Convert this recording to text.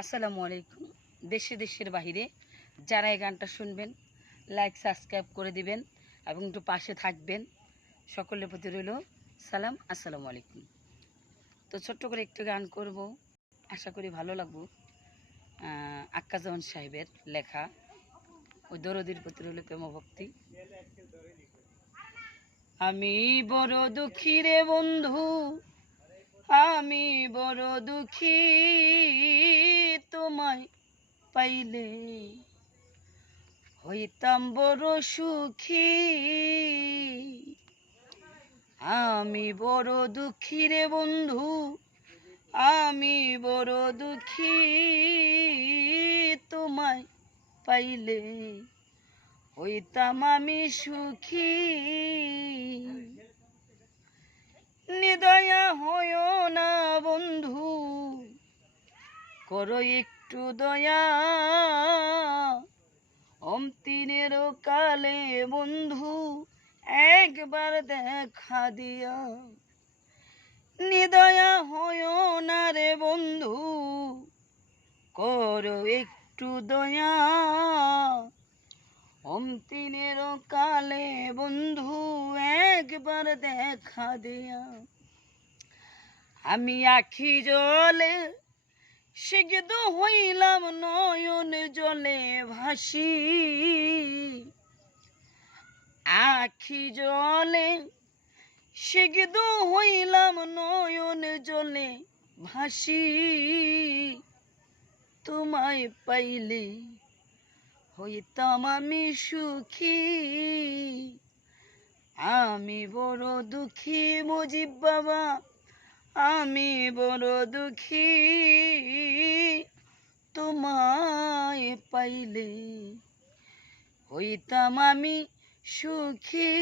আসসালামু আলাইকুম। দেশে দেশের বাহিরে যারা এই গানটা শুনবেন, লাইক সাবস্ক্রাইব করে দিবেন এবং একটু পাশে থাকবেন। সকলের প্রতি রইল সালাম, আসসালামু আলাইকুম। তো ছোট্ট করে একটু গান করব, আশা করি ভালো লাগবো। আক্কাজামান সাহেবের লেখা, ওই দরদির প্রতি রইল প্রেমভক্তি। আমি বড় দুঃখী রে বন্ধু, আমি বড় দুঃখী, তোমায় পাইলে হইতাম বড় সুখী। আমি বড় দুঃখী রে বন্ধু, আমি বড় দুঃখী, তোমায় পাইলে হইতাম আমি সুখী। নিদয়া হয় না বন্ধু, করো একটু দয়া, অন্তিমের কালে বন্ধু একবার দেখা দিয়া। নিদয়া হয় না রে বন্ধু, করো একটু দয়া, অন্তিমের কালে বন্ধু একবার দেখা দিয়া। আমি আখি জলে সিগদ হইলাম নয়ন জলে ভাসি, আখি জলে সিগদ হইলাম নয়ন জলে ভাসি। তোমায় পাইলে হইতাম আমি সুখী। আমি বড় দুঃখী মুজিব বাবা, আমি বড় দুঃখী, তোমায় পাইলে হইতাম আমি সুখী।